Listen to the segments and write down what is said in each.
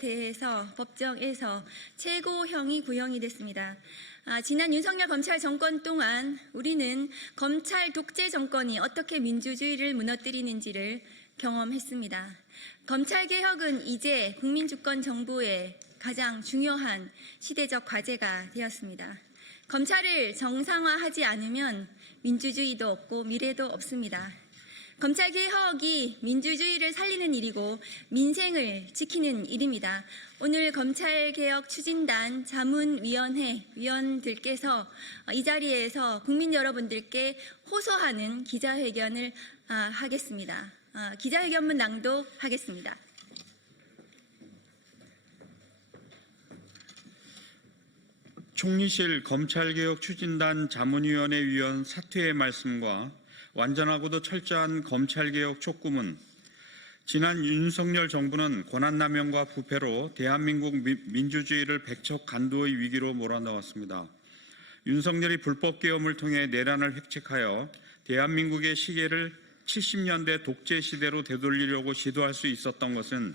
대해서 법정에서 최고형이 구형이 됐습니다. 지난 윤석열 검찰 정권 동안 우리는 검찰 독재 정권이 어떻게 민주주의를 무너뜨리는지를 경험했습니다. 검찰개혁은 이제 국민주권 정부의 가장 중요한 시대적 과제가 되었습니다. 검찰을 정상화하지 않으면 민주주의도 없고 미래도 없습니다. 검찰개혁이 민주주의를 살리는 일이고 민생을 지키는 일입니다. 오늘 검찰개혁 추진단 자문위원회 위원들께서 이 자리에서 국민 여러분들께 호소하는 기자회견을 하겠습니다. 기자회견문 낭독하겠습니다. 총리실 검찰개혁 추진단 자문위원회 위원 사퇴의 말씀과 완전하고도 철저한 검찰개혁 촉구문. 지난 윤석열 정부는 권한남용과 부패로 대한민국 민주주의를 백척간두의 위기로 몰아넣었습니다. 윤석열이 불법계엄을 통해 내란을 획책하여 대한민국의 시계를 70년대 독재 시대로 되돌리려고 시도할 수 있었던 것은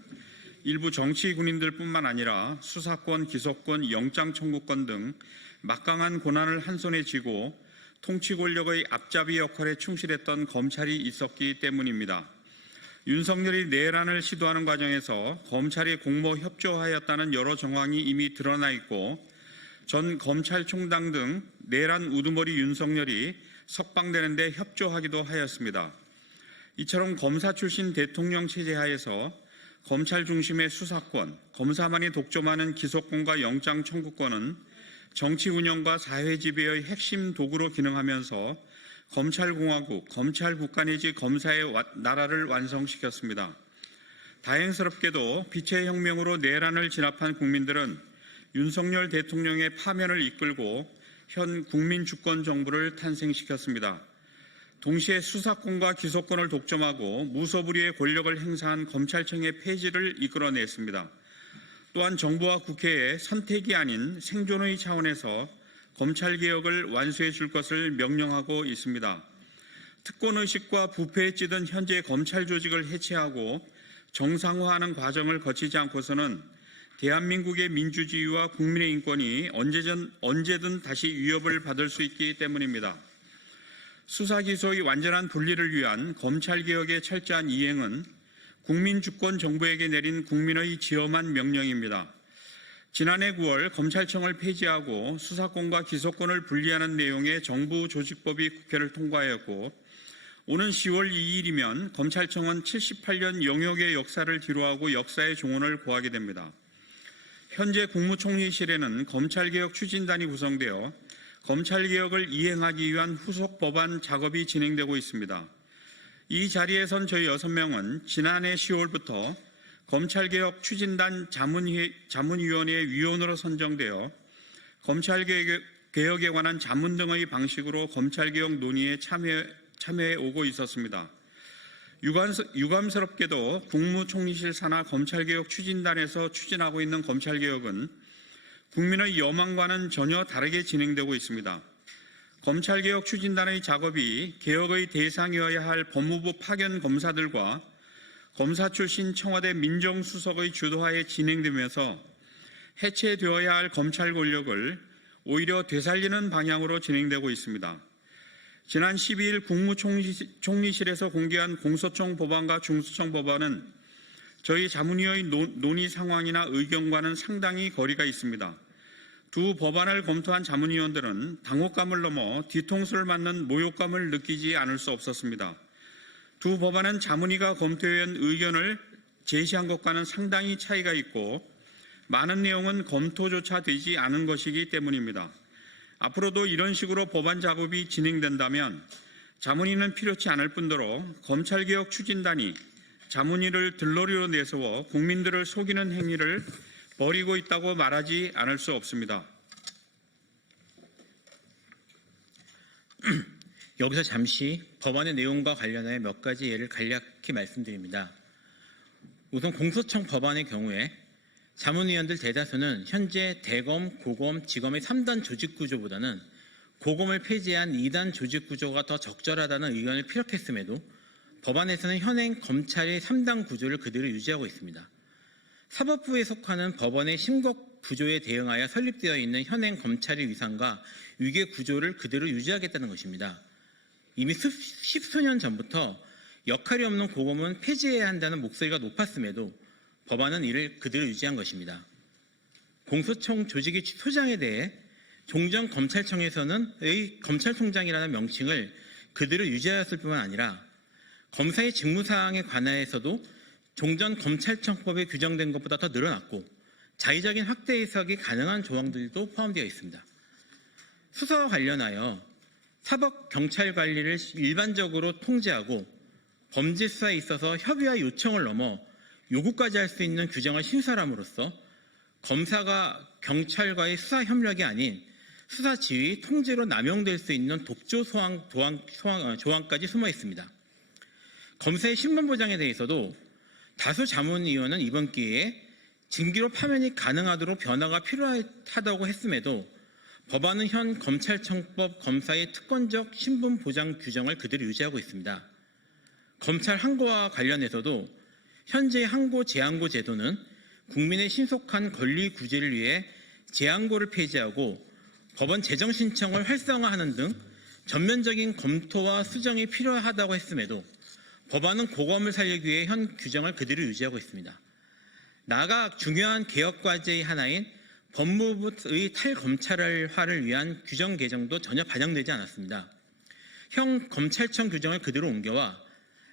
일부 정치 군인들뿐만 아니라 수사권, 기소권, 영장청구권 등 막강한 권한을 한 손에 쥐고 통치 권력의 앞잡이 역할에 충실했던 검찰이 있었기 때문입니다. 윤석열이 내란을 시도하는 과정에서 검찰이 공모 협조하였다는 여러 정황이 이미 드러나 있고 전 검찰총장 등 내란 우두머리 윤석열이 석방되는 데 협조하기도 하였습니다. 이처럼 검사 출신 대통령 체제 하에서 검찰 중심의 수사권, 검사만이 독점하는 기소권과 영장 청구권은 정치 운영과 사회 지배의 핵심 도구로 기능하면서 검찰공화국, 검찰국가 내지 검사의 나라를 완성시켰습니다. 다행스럽게도 빛의 혁명으로 내란을 진압한 국민들은 윤석열 대통령의 파면을 이끌고 현 국민주권 정부를 탄생시켰습니다. 동시에 수사권과 기소권을 독점하고 무소불위의 권력을 행사한 검찰청의 폐지를 이끌어냈습니다. 또한 정부와 국회에 선택이 아닌 생존의 차원에서 검찰개혁을 완수해 줄 것을 명령하고 있습니다. 특권의식과 부패에 찌든 현재 검찰 조직을 해체하고 정상화하는 과정을 거치지 않고서는 대한민국의 민주주의와 국민의 인권이 언제든 다시 위협을 받을 수 있기 때문입니다. 수사기소의 완전한 분리를 위한 검찰개혁의 철저한 이행은 국민주권 정부에게 내린 국민의 지엄한 명령입니다. 지난해 9월 검찰청을 폐지하고 수사권과 기소권을 분리하는 내용의 정부 조직법이 국회를 통과하였고 오는 10월 2일이면 검찰청은 78년 영역의 역사를 뒤로하고 역사의 종언을 고하게 됩니다. 현재 국무총리실에는 검찰개혁 추진단이 구성되어 검찰개혁을 이행하기 위한 후속 법안 작업이 진행되고 있습니다. 이 자리에선 저희 6명은 지난해 10월부터 검찰개혁 추진단 자문위원회 위원으로 선정되어 검찰개혁에 관한 자문 등의 방식으로 검찰개혁 논의에 참여해 오고 있었습니다. 유감스럽게도 국무총리실 산하 검찰개혁 추진단에서 추진하고 있는 검찰개혁은 국민의 여망과는 전혀 다르게 진행되고 있습니다. 검찰개혁 추진단의 작업이 개혁의 대상이어야 할 법무부 파견 검사들과 검사 출신 청와대 민정수석의 주도하에 진행되면서 해체되어야 할 검찰 권력을 오히려 되살리는 방향으로 진행되고 있습니다. 지난 12일 국무총리실에서 공개한 공소청 법안과 중수청 법안은 저희 자문위의 논의 상황이나 의견과는 상당히 거리가 있습니다. 두 법안을 검토한 자문위원들은 당혹감을 넘어 뒤통수를 맞는 모욕감을 느끼지 않을 수 없었습니다. 두 법안은 자문위가 검토해온 의견을 제시한 것과는 상당히 차이가 있고 많은 내용은 검토조차 되지 않은 것이기 때문입니다. 앞으로도 이런 식으로 법안 작업이 진행된다면 자문위는 필요치 않을 뿐더러 검찰개혁 추진단이 자문위를 들러리로 내세워 국민들을 속이는 행위를 벌이고 있다고 말하지 않을 수 없습니다. 여기서 잠시 법안의 내용과 관련해 몇 가지 예를 간략히 말씀드립니다. 우선 공소청 법안의 경우에 자문위원들 대다수는 현재 대검, 고검, 지검의 3단 조직구조보다는 고검을 폐지한 2단 조직구조가 더 적절하다는 의견을 피력했음에도 법안에서는 현행 검찰의 3단 구조를 그대로 유지하고 있습니다. 사법부에 속하는 법원의 심각 구조에 대응하여 설립되어 있는 현행 검찰의 위상과 위계 구조를 그대로 유지하겠다는 것입니다. 이미 십수년 전부터 역할이 없는 고검은 폐지해야 한다는 목소리가 높았음에도 법안은 이를 그대로 유지한 것입니다. 공소청 조직의 소장에 대해 종전 검찰청에서는 검찰총장이라는 명칭을 그대로 유지하였을 뿐만 아니라 검사의 직무사항에 관하여서도 종전 검찰청법에 규정된 것보다 더 늘어났고 자의적인 확대 해석이 가능한 조항들도 포함되어 있습니다. 수사와 관련하여 사법 경찰 관리를 일반적으로 통제하고 범죄 수사에 있어서 협의와 요청을 넘어 요구까지 할 수 있는 규정을 신설함으로써 검사가 경찰과의 수사 협력이 아닌 수사 지휘, 통제로 남용될 수 있는 독조 조항까지 숨어 있습니다. 검사의 신분 보장에 대해서도 다수 자문위원은 이번 기회에 징계로 파면이 가능하도록 변화가 필요하다고 했음에도 법안은 현 검찰청법 검사의 특권적 신분 보장 규정을 그대로 유지하고 있습니다. 검찰 항고와 관련해서도 현재의 항고 재항고 제도는 국민의 신속한 권리 구제를 위해 재항고를 폐지하고 법원 재정 신청을 활성화하는 등 전면적인 검토와 수정이 필요하다고 했음에도 법안은 고검을 살리기 위해 현 규정을 그대로 유지하고 있습니다. 나아가 중요한 개혁 과제의 하나인 법무부의 탈검찰화를 위한 규정 개정도 전혀 반영되지 않았습니다. 현 검찰청 규정을 그대로 옮겨와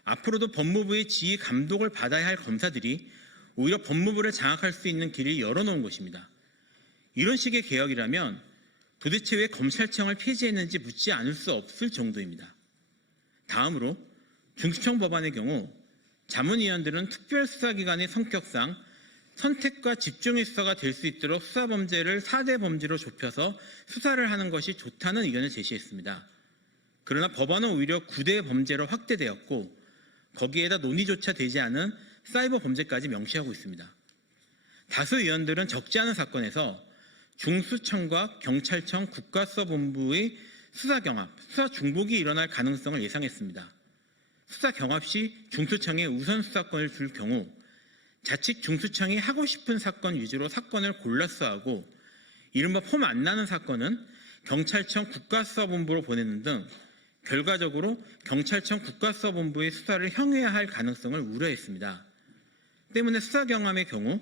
앞으로도 법무부의 지휘 감독을 받아야 할 검사들이 오히려 법무부를 장악할 수 있는 길을 열어놓은 것입니다. 이런 식의 개혁이라면 도대체 왜 검찰청을 폐지했는지 묻지 않을 수 없을 정도입니다. 다음으로 중수청 법안의 경우 자문위원들은 특별수사기관의 성격상 선택과 집중의 수사가 될 수 있도록 수사범죄를 4대 범죄로 좁혀서 수사를 하는 것이 좋다는 의견을 제시했습니다. 그러나 법안은 오히려 9대 범죄로 확대되었고 거기에다 논의조차 되지 않은 사이버 범죄까지 명시하고 있습니다. 다수 의원들은 적지 않은 사건에서 중수청과 경찰청 국가수사본부의 수사 경합, 수사 중복이 일어날 가능성을 예상했습니다. 수사 경합 시 중수청에 우선 수사권을 줄 경우 자칫 중수청이 하고 싶은 사건 위주로 사건을 골라 수사하고 이른바 폼 안 나는 사건은 경찰청 국가수사본부로 보내는 등 결과적으로 경찰청 국가수사본부의 수사를 형해할 가능성을 우려했습니다. 때문에 수사 경합의 경우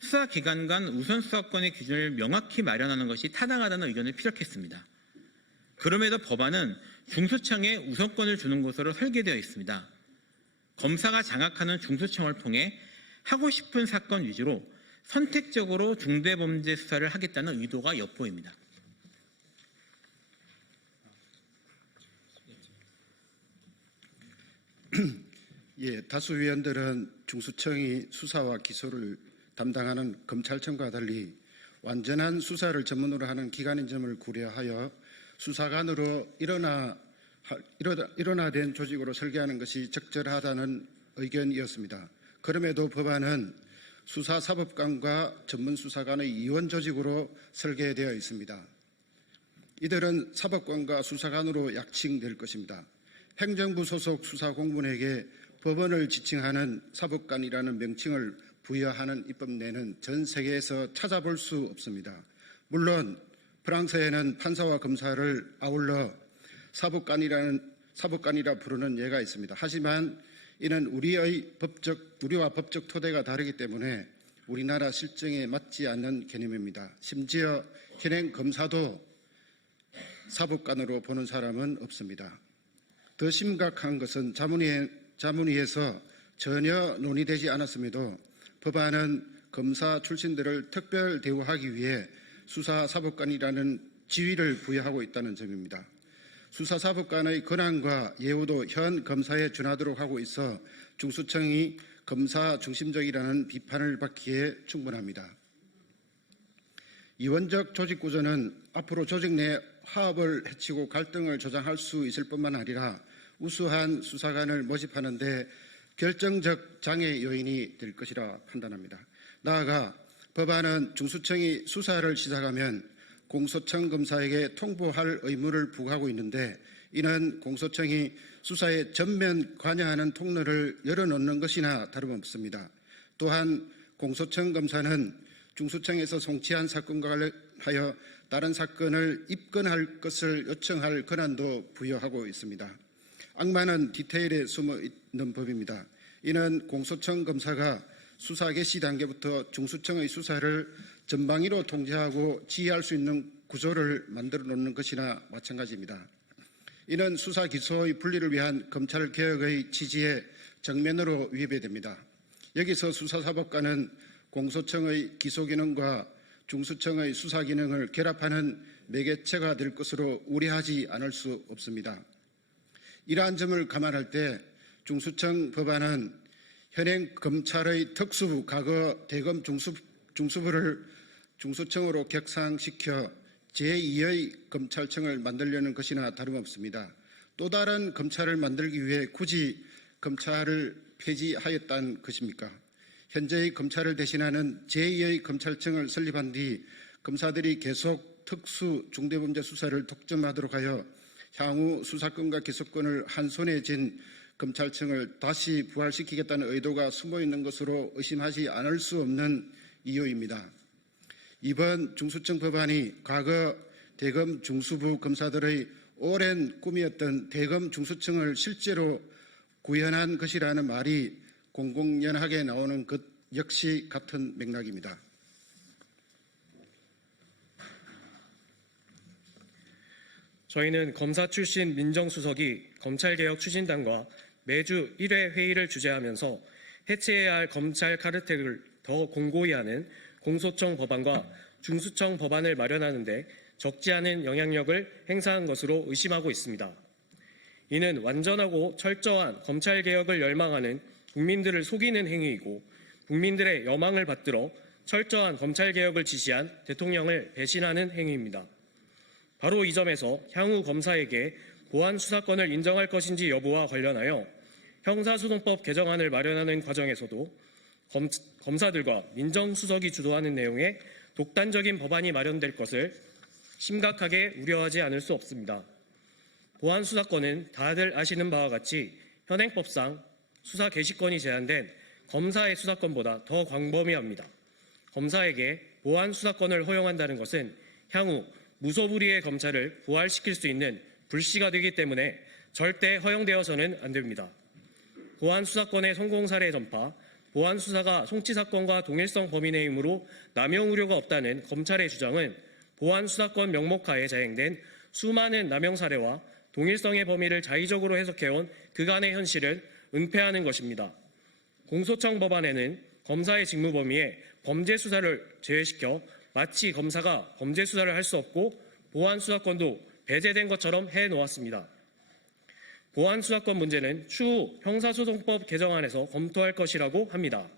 수사기관 간 우선 수사권의 기준을 명확히 마련하는 것이 타당하다는 의견을 피력했습니다. 그럼에도 법안은 중수청에 우선권을 주는 것으로 설계되어 있습니다. 검사가 장악하는 중수청을 통해 하고 싶은 사건 위주로 선택적으로 중대범죄 수사를 하겠다는 의도가 엿보입니다. 예, 다수 위원들은 중수청이 수사와 기소를 담당하는 검찰청과 달리 완전한 수사를 전문으로 하는 기관인 점을 고려하여 수사관으로 일원화된 조직으로 설계하는 것이 적절하다는 의견이었습니다. 그럼에도 법안은 수사사법관과 전문수사관의 이원 조직으로 설계되어 있습니다. 이들은 사법관과 수사관으로 약칭될 것입니다. 행정부 소속 수사공무원에게 법원을 지칭하는 사법관이라는 명칭을 부여하는 입법례는 전 세계에서 찾아볼 수 없습니다. 물론 프랑스에는 판사와 검사를 아울러 사법관이라 부르는 예가 있습니다. 하지만 이는 우리와 법적 토대가 다르기 때문에 우리나라 실정에 맞지 않는 개념입니다. 심지어 현행 검사도 사법관으로 보는 사람은 없습니다. 더 심각한 것은 자문위에서 전혀 논의되지 않았음에도 법안은 검사 출신들을 특별 대우하기 위해 수사사법관이라는 지위를 부여하고 있다는 점입니다. 수사사법관의 권한과 예우도 현 검사에 준하도록 하고 있어 중수청이 검사 중심적이라는 비판을 받기에 충분합니다. 이원적 조직구조는 앞으로 조직 내 화합을 해치고 갈등을 조장할 수 있을 뿐만 아니라 우수한 수사관을 모집하는 데 결정적 장애 요인이 될 것이라 판단합니다. 나아가 법안은 중수청이 수사를 시작하면 공소청 검사에게 통보할 의무를 부과하고 있는데 이는 공소청이 수사에 전면 관여하는 통로를 열어놓는 것이나 다름없습니다. 또한 공소청 검사는 중수청에서 송치한 사건과 관련하여 다른 사건을 입건할 것을 요청할 권한도 부여하고 있습니다. 악마는 디테일에 숨어 있는 법입니다. 이는 공소청 검사가 수사 개시 단계부터 중수청의 수사를 전방위로 통제하고 지휘할 수 있는 구조를 만들어 놓는 것이나 마찬가지입니다. 이는 수사 기소의 분리를 위한 검찰 개혁의 취지에 정면으로 위배됩니다. 여기서 수사사법과는 공소청의 기소 기능과 중수청의 수사 기능을 결합하는 매개체가 될 것으로 우려하지 않을 수 없습니다. 이러한 점을 감안할 때 중수청 법안은 현행 검찰의 특수부, 과거 대검 중수부를 중수청으로 격상시켜 제2의 검찰청을 만들려는 것이나 다름없습니다. 또 다른 검찰을 만들기 위해 굳이 검찰을 폐지하였다는 것입니까? 현재의 검찰을 대신하는 제2의 검찰청을 설립한 뒤 검사들이 계속 특수 중대범죄 수사를 독점하도록 하여 향후 수사권과 기소권을 한 손에 쥔 검찰청을 다시 부활시키겠다는 의도가 숨어 있는 것으로 의심하지 않을 수 없는 이유입니다. 이번 중수청 법안이 과거 대검 중수부 검사들의 오랜 꿈이었던 대검 중수청을 실제로 구현한 것이라는 말이 공공연하게 나오는 것 역시 같은 맥락입니다. 저희는 검사 출신 민정수석이 검찰개혁 추진단과 매주 1회 회의를 주재하면서 해체해야 할 검찰 카르텔을 더 공고히 하는 공소청 법안과 중수청 법안을 마련하는 데 적지 않은 영향력을 행사한 것으로 의심하고 있습니다. 이는 완전하고 철저한 검찰개혁을 열망하는 국민들을 속이는 행위이고 국민들의 여망을 받들어 철저한 검찰개혁을 지시한 대통령을 배신하는 행위입니다. 바로 이 점에서 향후 검사에게 보안 수사권을 인정할 것인지 여부와 관련하여 형사소송법 개정안을 마련하는 과정에서도 검사들과 민정수석이 주도하는 내용의 독단적인 법안이 마련될 것을 심각하게 우려하지 않을 수 없습니다. 보안 수사권은 다들 아시는 바와 같이 현행법상 수사 개시권이 제한된 검사의 수사권보다 더 광범위합니다. 검사에게 보안 수사권을 허용한다는 것은 향후 무소불위의 검찰을 부활시킬 수 있는 불씨가 되기 때문에 절대 허용되어서는 안 됩니다. 보안 수사권의 성공 사례 전파, 보안 수사가 송치 사건과 동일성 범위 내용으로 남용 우려가 없다는 검찰의 주장은 보안 수사권 명목하에 자행된 수많은 남용 사례와 동일성의 범위를 자의적으로 해석해온 그간의 현실을 은폐하는 것입니다. 공소청 법안에는 검사의 직무 범위에 범죄 수사를 제외시켜 마치 검사가 범죄 수사를 할 수 없고 보안 수사권도 배제된 것처럼 해놓았습니다. 보안 수사권 문제는 추후 형사소송법 개정안에서 검토할 것이라고 합니다.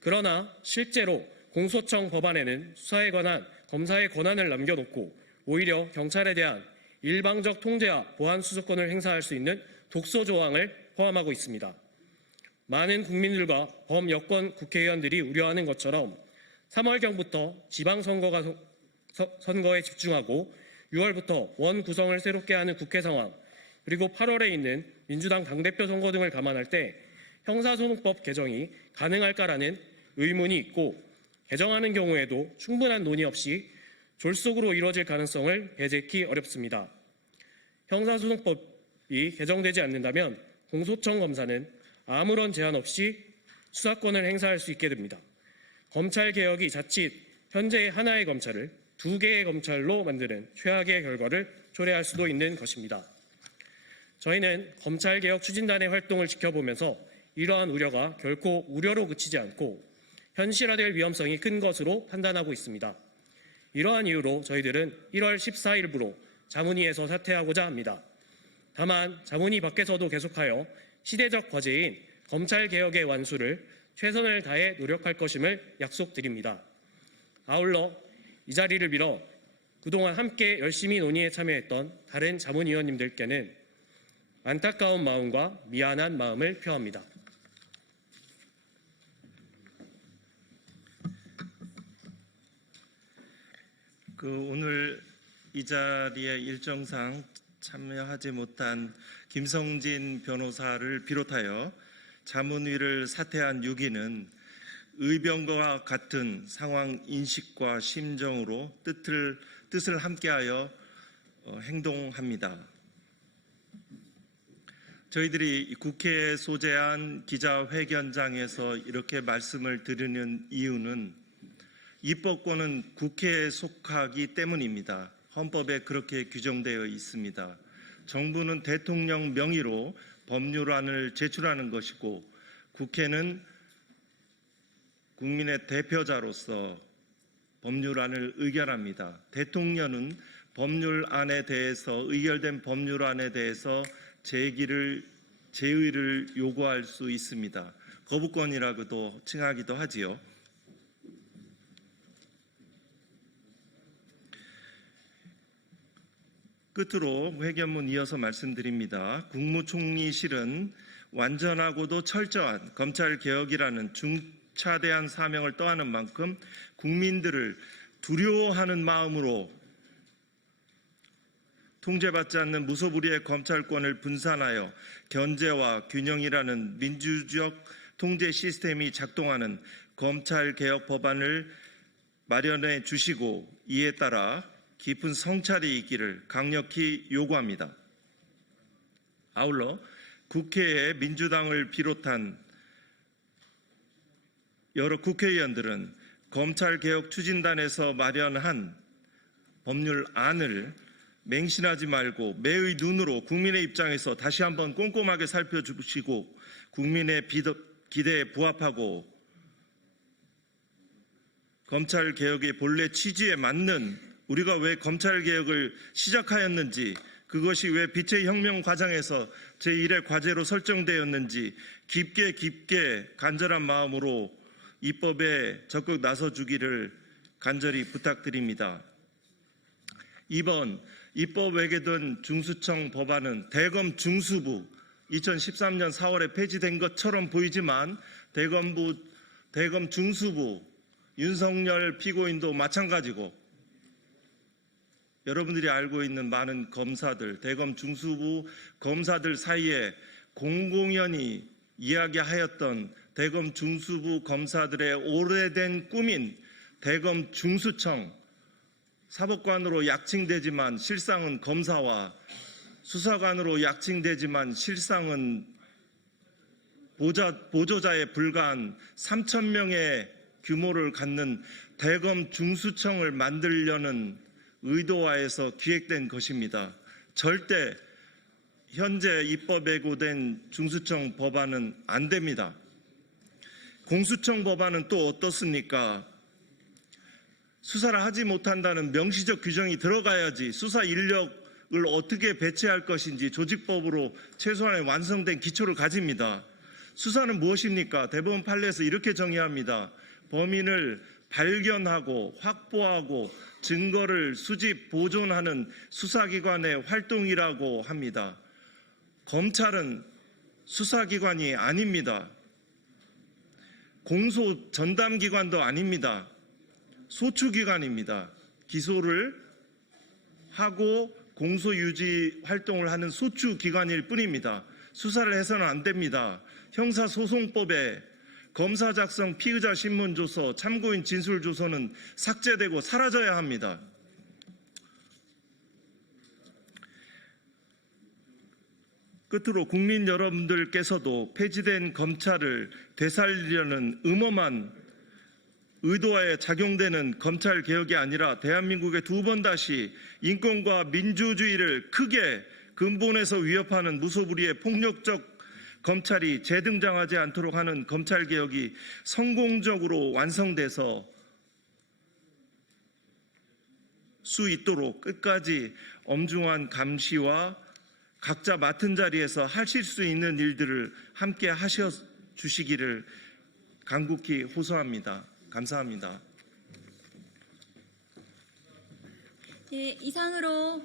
그러나 실제로 공소청 법안에는 수사에 관한 검사의 권한을 남겨놓고 오히려 경찰에 대한 일방적 통제와 보안 수사권을 행사할 수 있는 독소 조항을 포함하고 있습니다. 많은 국민들과 범여권 국회의원들이 우려하는 것처럼 3월경부터 지방선거에 집중하고 6월부터 원 구성을 새롭게 하는 국회 상황, 그리고 8월에 있는 민주당 당대표 선거 등을 감안할 때 형사소송법 개정이 가능할까라는 의문이 있고 개정하는 경우에도 충분한 논의 없이 졸속으로 이루어질 가능성을 배제키 어렵습니다. 형사소송법이 개정되지 않는다면 공소청 검사는 아무런 제한 없이 수사권을 행사할 수 있게 됩니다. 검찰개혁이 자칫 현재의 하나의 검찰을 두 개의 검찰로 만드는 최악의 결과를 초래할 수도 있는 것입니다. 저희는 검찰개혁 추진단의 활동을 지켜보면서 이러한 우려가 결코 우려로 그치지 않고 현실화될 위험성이 큰 것으로 판단하고 있습니다. 이러한 이유로 저희들은 1월 14일부로 자문위에서 사퇴하고자 합니다. 다만 자문위 밖에서도 계속하여 시대적 과제인 검찰개혁의 완수를 최선을 다해 노력할 것임을 약속드립니다. 아울러 이 자리를 빌어 그동안 함께 열심히 논의에 참여했던 다른 자문위원님들께는 안타까운 마음과 미안한 마음을 표합니다. 오늘 이 자리에 일정상 참여하지 못한 김성진 변호사를 비롯하여 자문위를 사퇴한 6인은 의병과 같은 상황 인식과 심정으로 뜻을 함께하여 행동합니다. 저희들이 국회에 소재한 기자회견장에서 이렇게 말씀을 드리는 이유는 입법권은 국회에 속하기 때문입니다. 헌법에 그렇게 규정되어 있습니다. 정부는 대통령 명의로 법률안을 제출하는 것이고 국회는 국민의 대표자로서 법률안을 의결합니다. 대통령은 법률안에 대해서 의결된 법률안에 대해서 제의를 요구할 수 있습니다. 거부권이라고도 칭하기도 하지요. 끝으로 회견문 이어서 말씀드립니다. 국무총리실은 완전하고도 철저한 검찰개혁이라는 중차대한 사명을 떠안은 만큼 국민들을 두려워하는 마음으로 통제받지 않는 무소불위의 검찰권을 분산하여 견제와 균형이라는 민주적 통제 시스템이 작동하는 검찰개혁 법안을 마련해 주시고 이에 따라 깊은 성찰이 있기를 강력히 요구합니다. 아울러 국회에 민주당을 비롯한 여러 국회의원들은 검찰개혁 추진단에서 마련한 법률안을 맹신하지 말고 매의 눈으로 국민의 입장에서 다시 한번 꼼꼼하게 살펴주시고 국민의 기대에 부합하고 검찰개혁의 본래 취지에 맞는 우리가 왜 검찰개혁을 시작하였는지 그것이 왜 빛의 혁명 과정에서 제1의 과제로 설정되었는지 깊게 간절한 마음으로 입법에 적극 나서주기를 간절히 부탁드립니다. 이번 입법 외계된 중수청 법안은 대검 중수부 2013년 4월에 폐지된 것처럼 보이지만 대검 중수부 윤석열 피고인도 마찬가지고 여러분들이 알고 있는 많은 검사들, 대검 중수부 검사들 사이에 공공연히 이야기하였던 대검 중수부 검사들의 오래된 꿈인 대검 중수청 사법관으로 약칭되지만 실상은 검사와 수사관으로 약칭되지만 실상은 보조자에 불과한 3,000명의 규모를 갖는 대검 중수청을 만들려는 의도하에서 기획된 것입니다. 절대 현재 입법 예고된 중수청 법안은 안 됩니다. 공수청 법안은 또 어떻습니까? 수사를 하지 못한다는 명시적 규정이 들어가야지 수사 인력을 어떻게 배치할 것인지 조직법으로 최소한의 완성된 기초를 가집니다. 수사는 무엇입니까? 대법원 판례에서 이렇게 정의합니다. 범인을 발견하고 확보하고 증거를 수집, 보존하는 수사기관의 활동이라고 합니다. 검찰은 수사기관이 아닙니다. 공소 전담기관도 아닙니다. 소추기관입니다. 기소를 하고 공소유지 활동을 하는 소추기관일 뿐입니다. 수사를 해서는 안 됩니다. 형사소송법에 검사 작성 피의자 신문조서, 참고인 진술조서는 삭제되고 사라져야 합니다. 끝으로 국민 여러분들께서도 폐지된 검찰을 되살리려는 음험한 의도하에 작용되는 검찰개혁이 아니라 대한민국에 두 번 다시 인권과 민주주의를 크게 근본에서 위협하는 무소불위의 폭력적 검찰이 재등장하지 않도록 하는 검찰개혁이 성공적으로 완성돼서 수 있도록 끝까지 엄중한 감시와 각자 맡은 자리에서 하실 수 있는 일들을 함께 하셔 주시기를 간곡히 호소합니다. 감사합니다. 예, 이상으로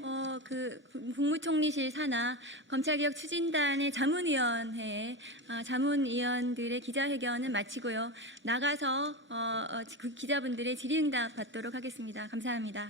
국무총리실 산하 검찰개혁 추진단의 자문위원회 자문위원들의 기자회견은 마치고요. 나가서 기자분들의 질의응답 받도록 하겠습니다. 감사합니다.